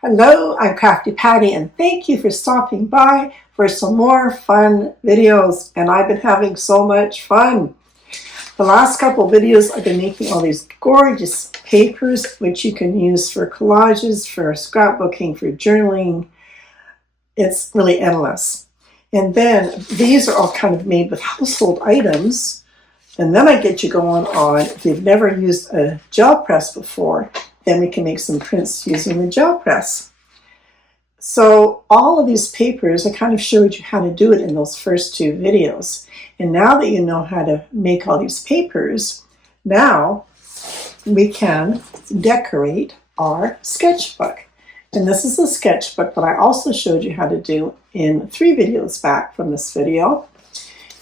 Hello, I'm Crafty Patti, and thank you for stopping by for some more fun videos. And I've been having so much fun. The last couple of videos, I've been making all these gorgeous papers, which you can use for collages, for scrapbooking, for journaling. It's really endless. And then these are all kind of made with household items. And then I get you going on, if you've never used a gel press before, then we can make some prints using the gel press. So all of these papers, I kind of showed you how to do it in those first two videos. And now that you know how to make all these papers, now we can decorate our sketchbook. And this is a sketchbook that I also showed you how to do in 3 videos back from this video.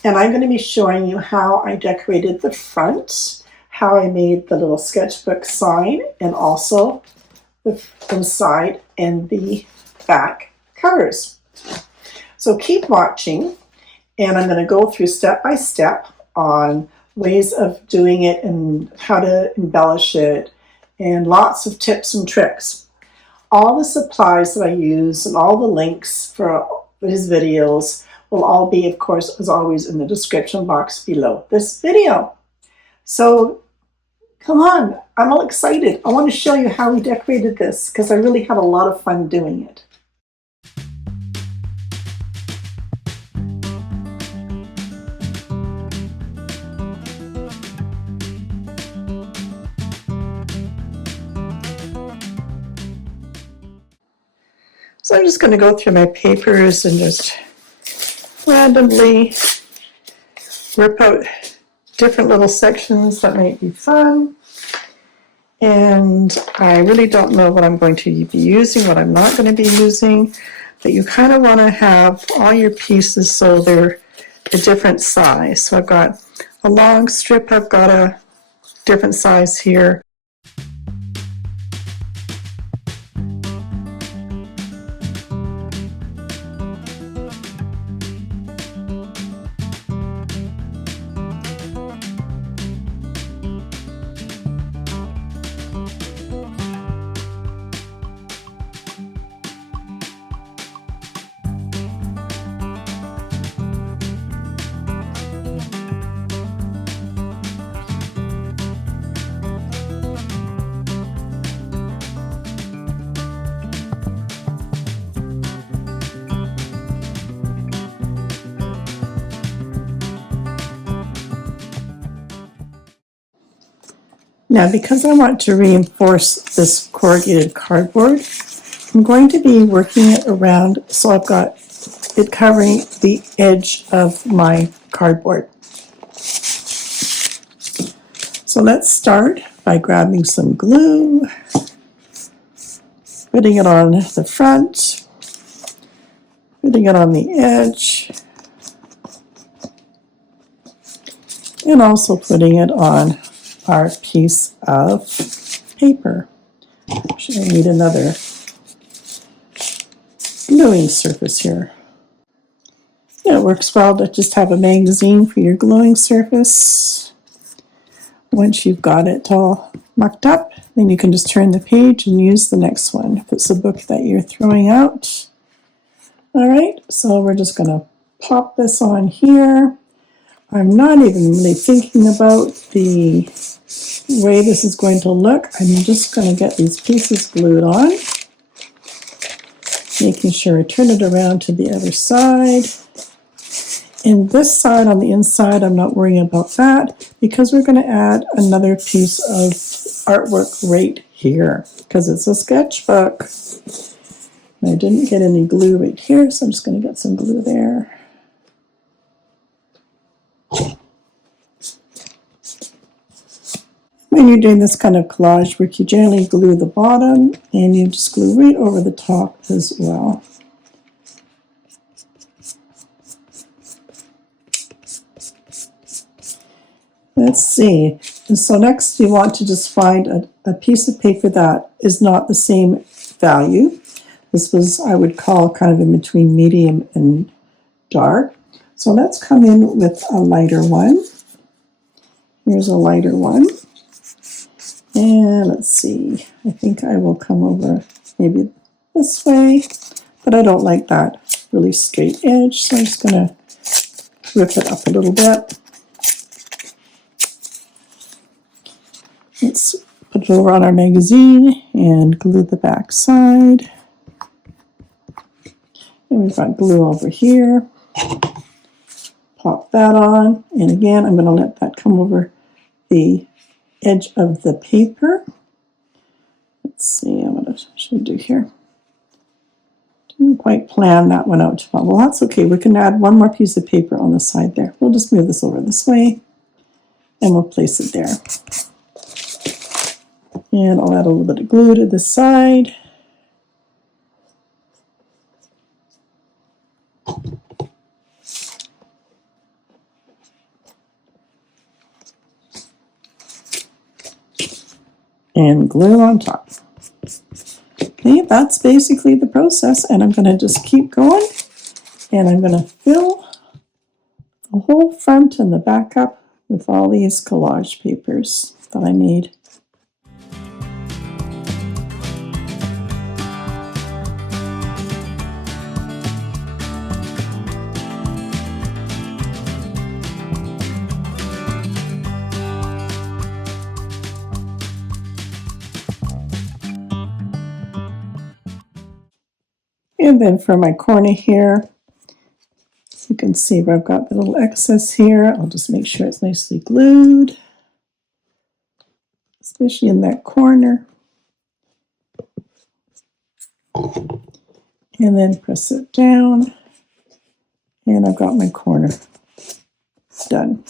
And I'm going to be showing you how I decorated the front, how I made the little sketchbook sign, and also the inside and the back covers. So keep watching, and I'm going to go through step by step on ways of doing it and how to embellish it, and lots of tips and tricks. All the supplies that I use and all the links for these videos will all be, of course, as always, in the description box below this video. So come on, I'm all excited. I want to show you how we decorated this because I really had a lot of fun doing it. So I'm just going to go through my papers and just randomly rip out different little sections that might be fun. And I really don't know what I'm going to be using, what I'm not going to be using, but you kind of want to have all your pieces so they're a different size. So I've got a long strip, I've got a different size here. Now, because I want to reinforce this corrugated cardboard, I'm going to be working it around so I've got it covering the edge of my cardboard. So let's start by grabbing some glue, putting it on the front, putting it on the edge, and also putting it on our piece of paper. Actually, I need another gluing surface here. Yeah, it works well to just have a magazine for your gluing surface. Once you've got it all mucked up, then you can just turn the page and use the next one if it's a book that you're throwing out. All right, so we're just going to pop this on here. I'm not even really thinking about the way this is going to look. I'm just going to get these pieces glued on, making sure I turn it around to the other side. And this side on the inside, I'm not worrying about that because we're going to add another piece of artwork right here because it's a sketchbook. And I didn't get any glue right here, so I'm just going to get some glue there. When you're doing this kind of collage work, you generally glue the bottom and you just glue right over the top as well. Let's see. And so next you want to just find a piece of paper that is not the same value. This was, I would call, kind of in between medium and dark. So let's come in with a lighter one. Here's a lighter one. And let's see, I think I will come over maybe this way, but I don't like that really straight edge, so I'm just going to rip it up a little bit. Let's put it over on our magazine and glue the back side. And we've got glue over here. Pop that on, and again, I'm going to let that come over the edge of the paper. Let's see, what should I do here? Didn't quite plan that one out. Well, that's okay. We can add one more piece of paper on the side there. We'll just move this over this way, and we'll place it there. And I'll add a little bit of glue to the side. And glue on top. Okay, that's basically the process, and I'm going to just keep going, and I'm going to fill the whole front and the back up with all these collage papers that I made. And then for my corner here, you can see where I've got the little excess here. I'll just make sure it's nicely glued, especially in that corner. And then press it down. And I've got my corner done.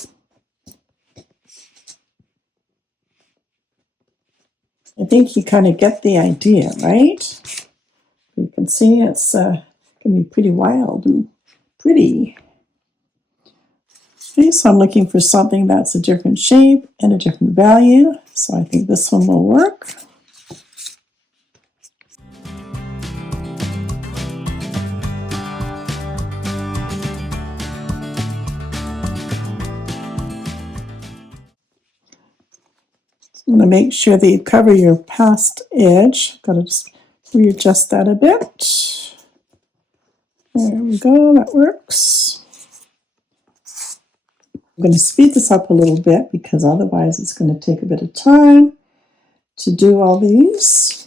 I think you kind of get the idea, right? You can see it's going to be pretty wild and pretty. Okay, so I'm looking for something that's a different shape and a different value. So I think this one will work. I'm going to make sure that you cover your past edge. Got to just readjust that a bit. There we go, that works. I'm going to speed this up a little bit because otherwise it's going to take a bit of time to do all these.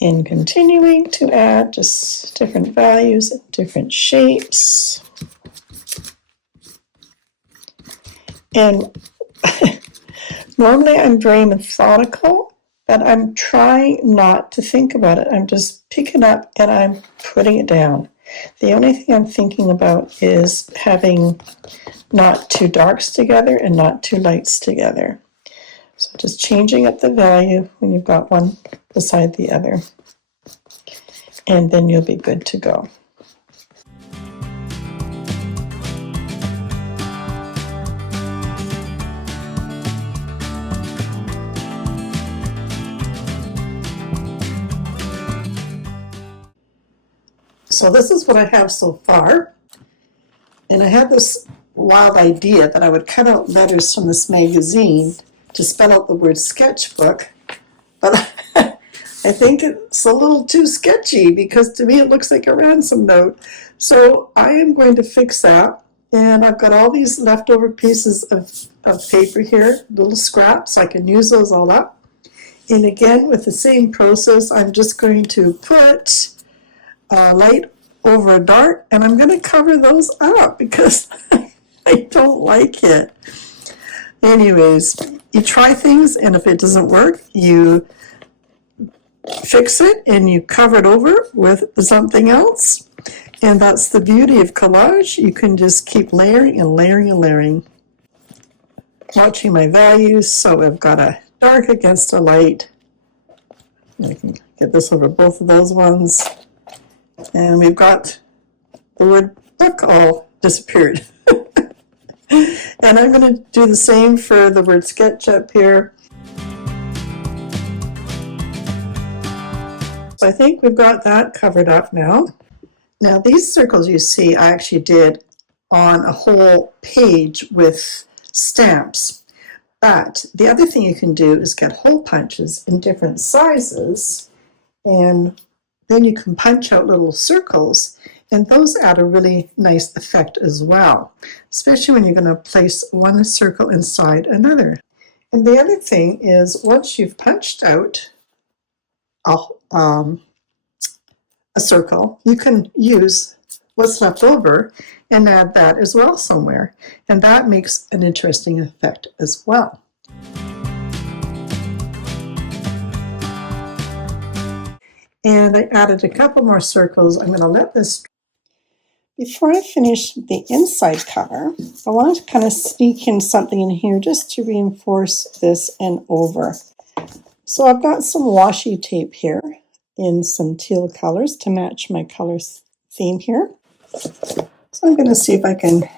And continuing to add just different values and different shapes. And normally I'm very methodical, but I'm trying not to think about it. I'm just picking up and I'm putting it down. The only thing I'm thinking about is having not two darks together and not two lights together. So just changing up the value when you've got one beside the other. And then you'll be good to go. So this is what I have so far. And I had this wild idea that I would cut out letters from this magazine to spell out the word sketchbook, but I think it's a little too sketchy because to me it looks like a ransom note. So I am going to fix that, and I've got all these leftover pieces of paper here, little scraps, so I can use those all up. And again, with the same process, I'm just going to put a light over a dark, and I'm going to cover those up because I don't like it. Anyways, you try things, and if it doesn't work, you fix it and you cover it over with something else. And that's the beauty of collage. You can just keep layering and layering and layering. Watching my values, so I've got a dark against a light. I can get this over both of those ones. And we've got the word book all disappeared. And I'm going to do the same for the word sketch up here. So I think we've got that covered up now. Now these circles you see I actually did on a whole page with stamps. But the other thing you can do is get hole punches in different sizes, and then you can punch out little circles, and those add a really nice effect as well, especially when you're going to place one circle inside another. And the other thing is, once you've punched out a circle, you can use what's left over and add that as well somewhere, and that makes an interesting effect as well. And I added a couple more circles. I'm going to let this. Before I finish the inside cover, I want to kind of sneak in something in here just to reinforce this and over. So I've got some washi tape here in some teal colors to match my color theme here. So I'm going to see if I can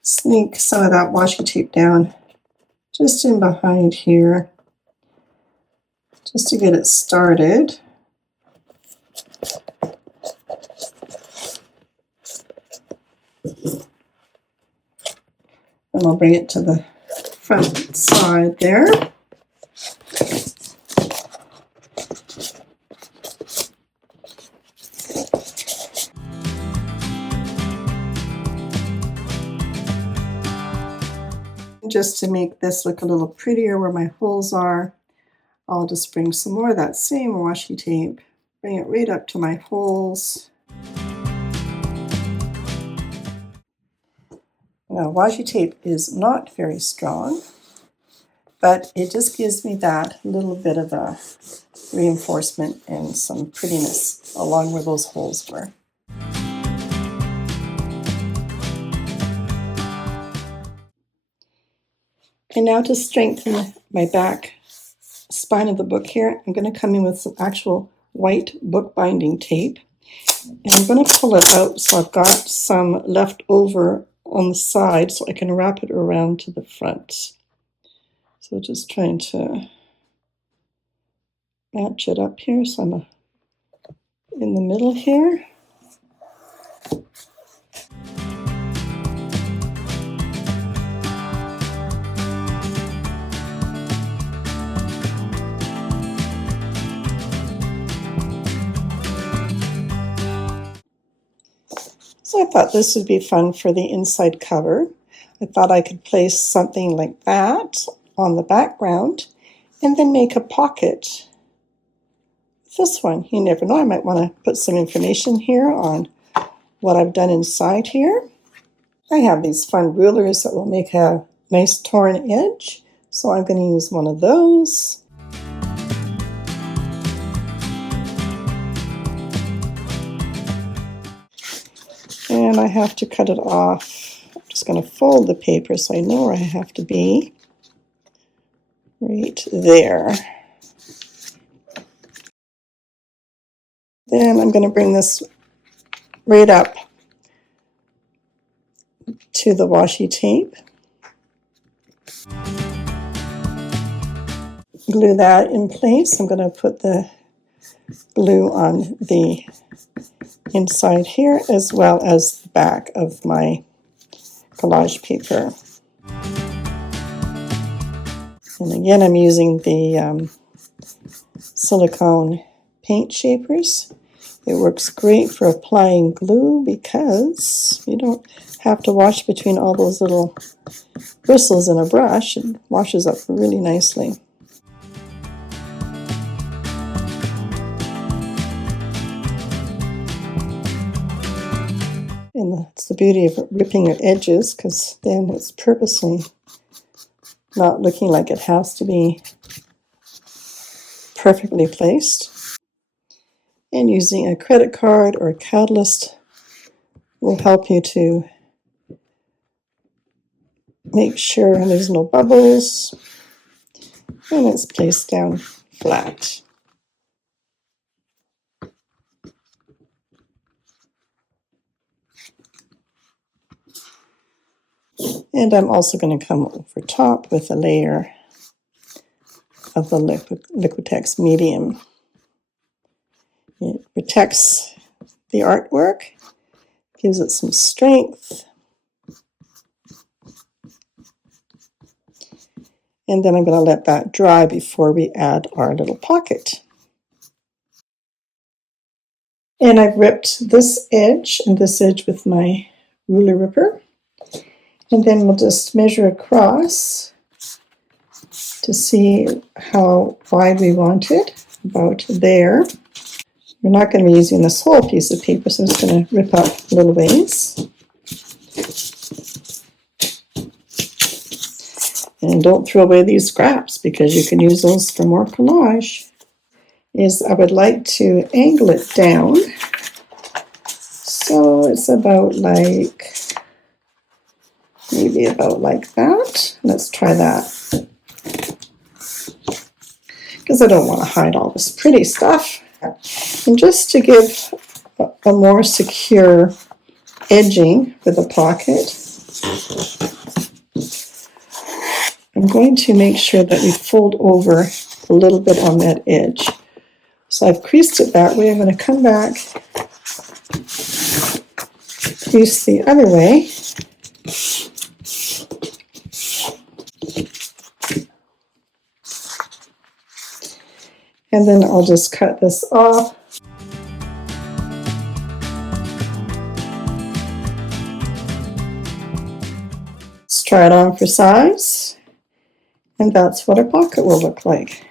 sneak some of that washi tape down just in behind here, just to get it started. And I'll bring it to the front side there. Just to make this look a little prettier where my holes are, I'll just bring some more of that same washi tape, bring it right up to my holes. Now, washi tape is not very strong, but it just gives me that little bit of a reinforcement and some prettiness along where those holes were. And now to strengthen my back spine of the book here, I'm going to come in with some actual white bookbinding tape. And I'm going to pull it out so I've got some left over on the side so I can wrap it around to the front. So just trying to match it up here. So I'm in the middle here. So I thought this would be fun for the inside cover. I thought I could place something like that on the background and then make a pocket. This one, you never know, I might want to put some information here on what I've done inside here. I have these fun rulers that will make a nice torn edge, so I'm going to use one of those. And I have to cut it off. I'm just going to fold the paper so I know where I have to be. Right there. Then I'm going to bring this right up to the washi tape. Glue that in place. I'm going to put the glue on the inside here as well as the back of my collage paper. And again, I'm using the silicone paint shapers. It works great for applying glue because you don't have to wash between all those little bristles in a brush. It washes up really nicely. And that's the beauty of ripping your edges, because then it's purposely not looking like it has to be perfectly placed. And using a credit card or a catalyst will help you to make sure there's no bubbles and it's placed down flat. And I'm also going to come over top with a layer of the Liquitex medium. It protects the artwork, gives it some strength. And then I'm going to let that dry before we add our little pocket. And I've ripped this edge and this edge with my ruler ripper. And then we'll just measure across to see how wide we want it, about there. We're not going to be using this whole piece of paper, so I'm just going to rip up little ways. And don't throw away these scraps because you can use those for more collage. I would like to angle it down. So it's about like, maybe about like that. Let's try that. Because I don't want to hide all this pretty stuff. And just to give a more secure edging for the pocket, I'm going to make sure that we fold over a little bit on that edge. So I've creased it that way. I'm going to come back, crease the other way. And then I'll just cut this off. Let's try it on for size. And that's what our pocket will look like.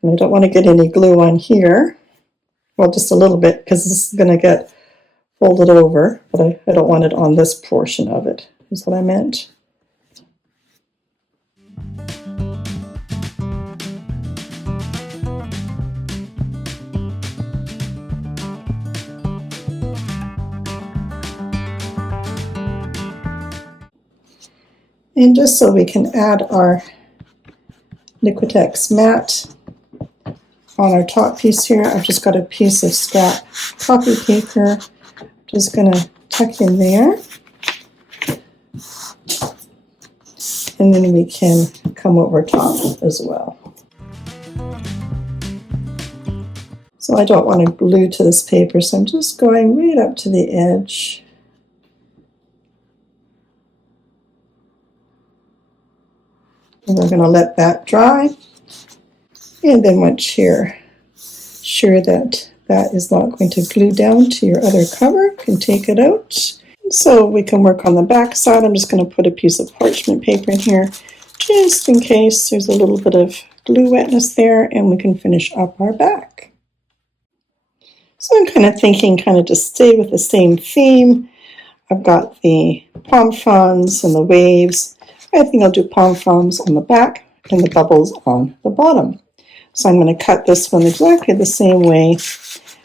And I don't want to get any glue on here. Well, just a little bit because this is going to get folded over, but I don't want it on this portion of it, is what I meant. And just so we can add our Liquitex mat on our top piece here, I've just got a piece of scrap copy paper. Just going to tuck in there. And then we can come over top as well. So I don't want to glue to this paper, so I'm just going right up to the edge. And we're going to let that dry. And then once you're sure that that is not going to glue down to your other cover, you can take it out. So we can work on the back side. I'm just going to put a piece of parchment paper in here just in case there's a little bit of glue wetness there, and we can finish up our back. So I'm kind of thinking to stay with the same theme. I've got the palm fronds and the waves. I think I'll do palm fronds on the back and the bubbles on the bottom. So I'm going to cut this one exactly the same way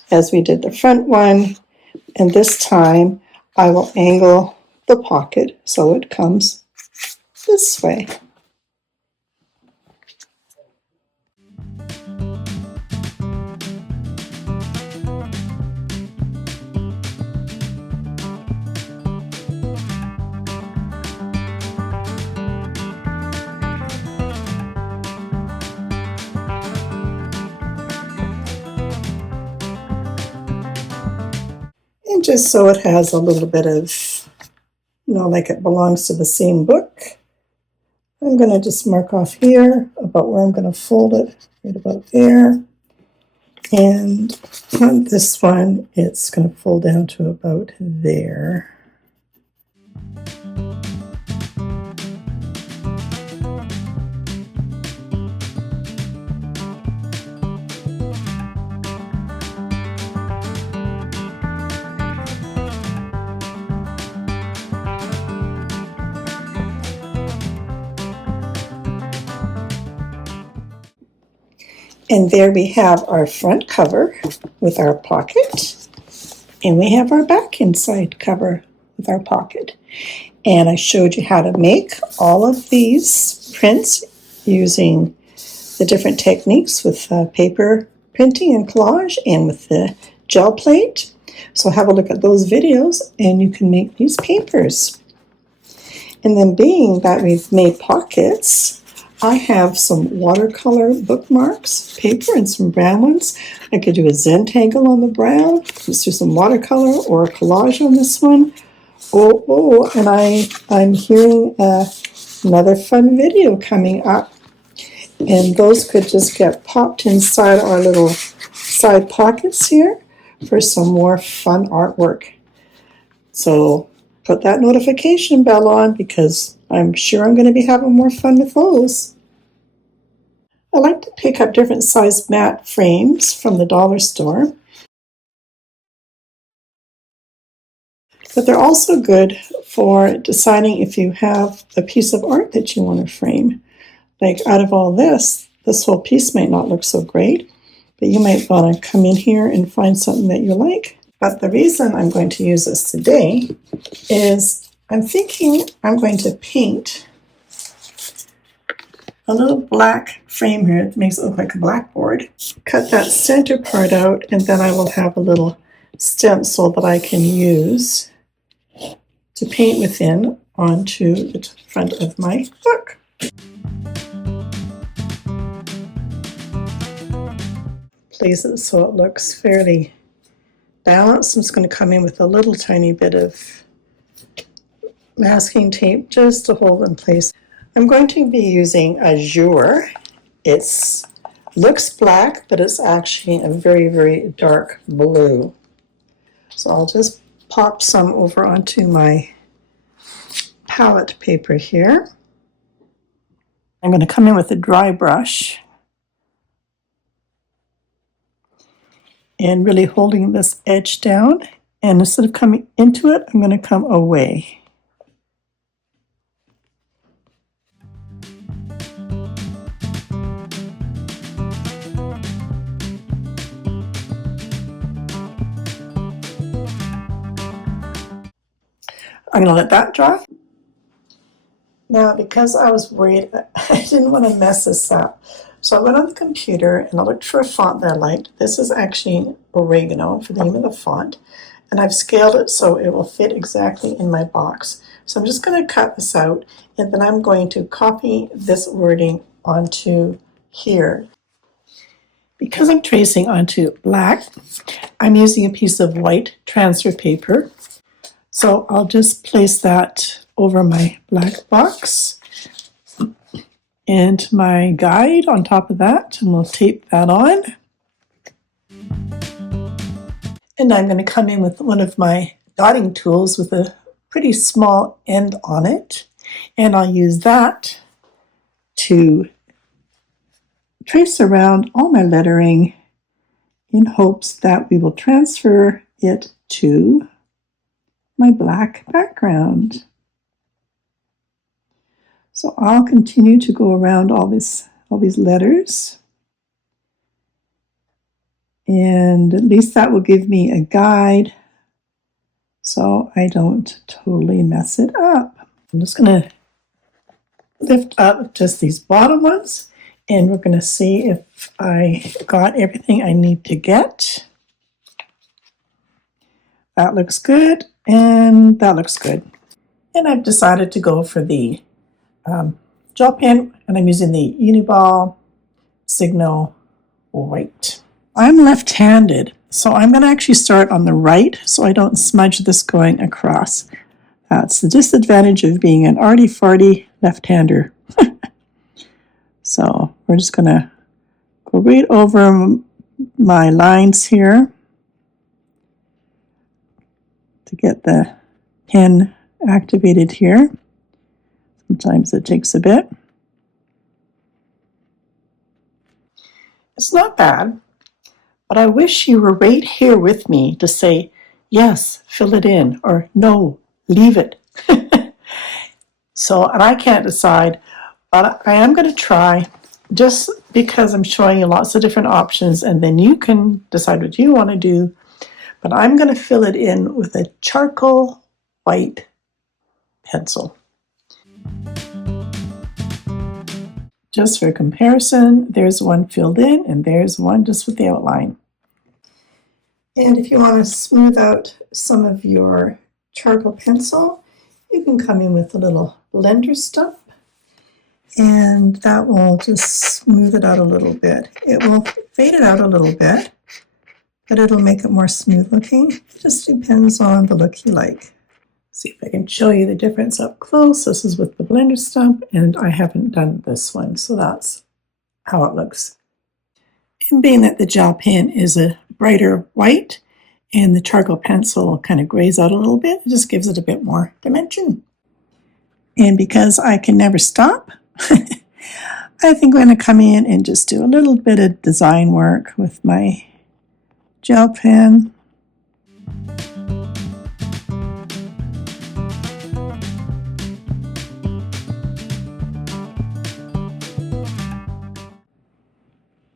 as we did the front one. And this time I will angle the pocket so it comes this way. And just so it has a little bit of, like it belongs to the same book, I'm going to just mark off here about where I'm going to fold it, right about there. And on this one, it's going to fold down to about there. And there we have our front cover with our pocket, and we have our back inside cover with our pocket. And I showed you how to make all of these prints using the different techniques with paper printing and collage and with the gel plate. So have a look at those videos and you can make these papers. And then being that we've made pockets, I have some watercolor bookmarks, paper, and some brown ones. I could do a Zentangle on the brown, let's do some watercolor or a collage on this one. Oh, and I'm hearing another fun video coming up. And those could just get popped inside our little side pockets here for some more fun artwork. So put that notification bell on because I'm sure I'm going to be having more fun with those. I like to pick up different size mat frames from the dollar store. But they're also good for deciding if you have a piece of art that you want to frame. Like out of all this whole piece might not look so great, but you might want to come in here and find something that you like. But the reason I'm going to use this today is I'm thinking I'm going to paint a little black frame here that makes it look like a blackboard. Cut that center part out, and then I will have a little stencil that I can use to paint within onto the front of my book. Place it so it looks fairly balanced. I'm just going to come in with a little tiny bit of masking tape just to hold in place. I'm going to be using Azure. It looks black, but it's actually a very, very dark blue. So I'll just pop some over onto my palette paper here. I'm going to come in with a dry brush and really holding this edge down. And instead of coming into it, I'm going to come away. I'm going to let that dry. Now, because I was worried, I didn't want to mess this up. So I went on the computer and I looked for a font that I liked. This is actually Oregano for the name of the font. And I've scaled it so it will fit exactly in my box. So I'm just going to cut this out, and then I'm going to copy this wording onto here. Because I'm tracing onto black, I'm using a piece of white transfer paper. So I'll just place that over my black box and my guide on top of that, and we'll tape that on. And I'm going to come in with one of my dotting tools with a pretty small end on it, and I'll use that to trace around all my lettering in hopes that we will transfer it to my black background. So I'll continue to go around all these letters, and at least that will give me a guide so I don't totally mess it up. I'm just going to lift up just these bottom ones, and we're going to see if I got everything I need to get. That looks good, and that looks good. And I've decided to go for the gel pen, and I'm using the Uniball Signal White. I'm left-handed, so I'm going to actually start on the right so I don't smudge this going across. That's the disadvantage of being an arty-farty left-hander. So we're just going to go right over my lines here to get the pen activated here. Sometimes it takes a bit. It's not bad, but I wish you were right here with me to say, yes, fill it in, or no, leave it. So, and I can't decide, but I am going to try just because I'm showing you lots of different options, and then you can decide what you want to do. But I'm going to fill it in with a charcoal white pencil. Just for comparison, there's one filled in and there's one just with the outline. And if you want to smooth out some of your charcoal pencil, you can come in with a little blender stuff, and that will just smooth it out a little bit. It will fade it out a little bit, but it'll make it more smooth looking. It just depends on the look you like. See if I can show you the difference up close. This is with the blender stuff, and I haven't done this one, so that's how it looks. And being that the gel pen is a brighter white and the charcoal pencil kind of grays out a little bit, it just gives it a bit more dimension. And because I can never stop, I think I'm going to come in and just do a little bit of design work with my gel pen.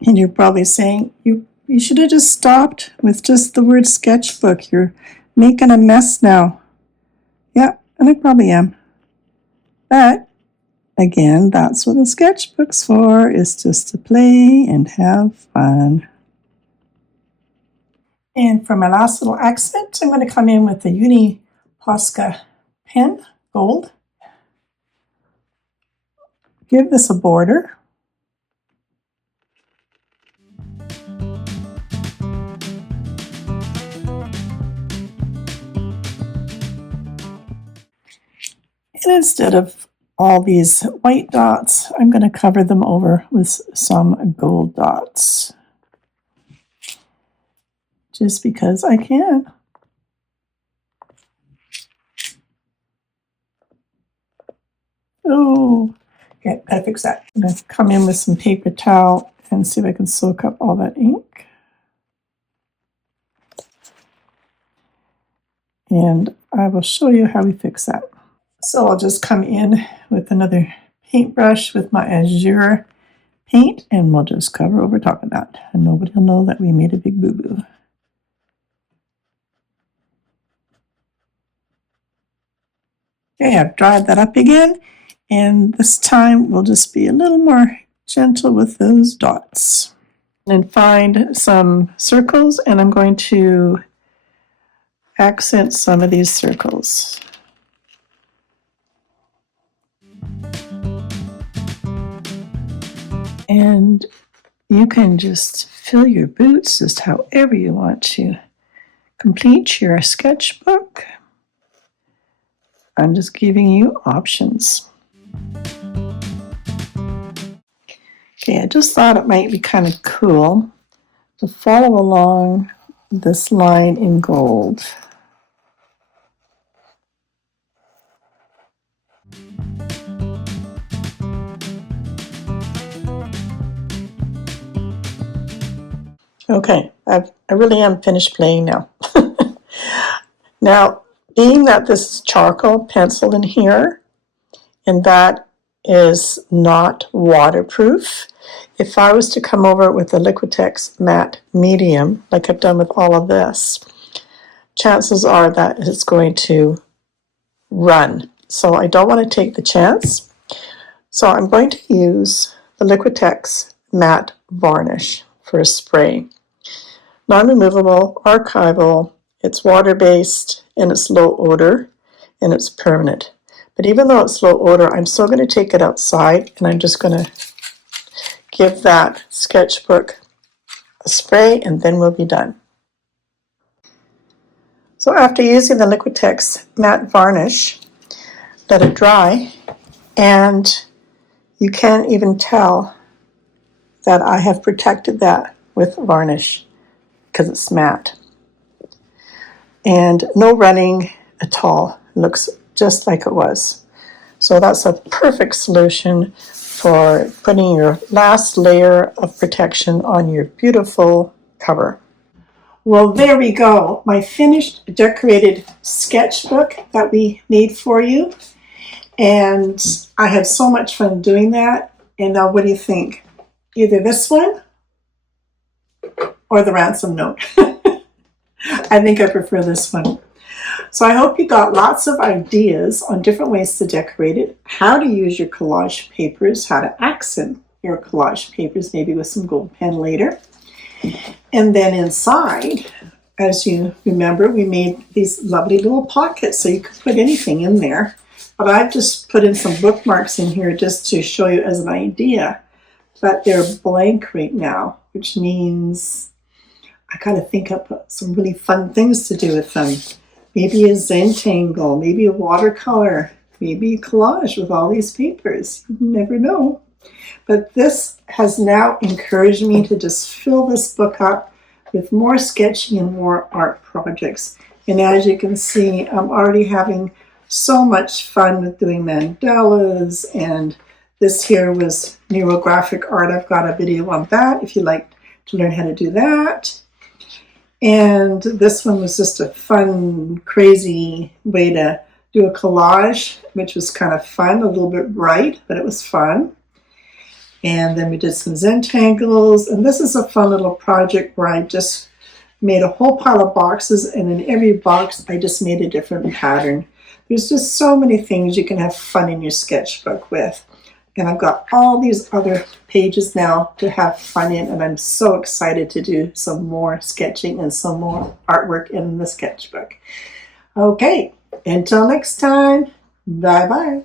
And you're probably saying, you should have just stopped with just the word sketchbook. You're making a mess now. Yeah, and I probably am. But again, that's what the sketchbook's for, is just to play and have fun. And for my last little accent, I'm going to come in with the Uni Posca pen, gold. Give this a border. And instead of all these white dots, I'm going to cover them over with some gold dots. Just because I can. Oh, okay, gotta fix that. I'm going to come in with some paper towel and see if I can soak up all that ink. And I will show you how we fix that. So I'll just come in with another paintbrush with my Azure paint, and we'll just cover over top of that. And nobody will know that we made a big boo-boo. Okay, I've dried that up again, and this time we'll just be a little more gentle with those dots. And find some circles, and I'm going to accent some of these circles. And you can just fill your boots just however you want to complete your sketchbook. I'm just giving you options. Okay, I just thought it might be kind of cool to follow along this line in gold. Okay, I really am finished playing now. Now, being that this is charcoal pencil in here, and that is not waterproof, if I was to come over with a Liquitex matte medium, like I've done with all of this, chances are that it's going to run. So I don't want to take the chance. So I'm going to use the Liquitex matte varnish for a spray. Non-removable, archival, it's water-based, and it's low odor, and it's permanent. But even though it's low odor, I'm still going to take it outside, and I'm just going to give that sketchbook a spray, and then we'll be done. So after using the Liquitex matte varnish, let it dry, and you can't even tell that I have protected that with varnish because it's matte. And no running at all. It looks just like it was. So that's a perfect solution for putting your last layer of protection on your beautiful cover. Well, there we go. My finished decorated sketchbook that we made for you. And I had so much fun doing that. And now what do you think? Either this one or the ransom note. I think I prefer this one. So I hope you got lots of ideas on different ways to decorate it, how to use your collage papers, how to accent your collage papers, maybe with some gold pen later. And then inside, as you remember, we made these lovely little pockets so you could put anything in there. But I've just put in some bookmarks in here just to show you as an idea. But they're blank right now, which means I got to think up some really fun things to do with them. Maybe a Zentangle, maybe a watercolor, maybe a collage with all these papers. You never know. But this has now encouraged me to just fill this book up with more sketching and more art projects. And as you can see, I'm already having so much fun with doing mandalas, and this here was neurographic art. I've got a video on that if you'd like to learn how to do that. And this one was just a fun, crazy way to do a collage, which was kind of fun, a little bit bright, but it was fun. And then we did some Zentangles, and this is a fun little project where I just made a whole pile of boxes, and in every box I just made a different pattern. There's just so many things you can have fun in your sketchbook with. And I've got all these other pages now to have fun in, and I'm so excited to do some more sketching and some more artwork in the sketchbook. Okay, until next time, bye-bye.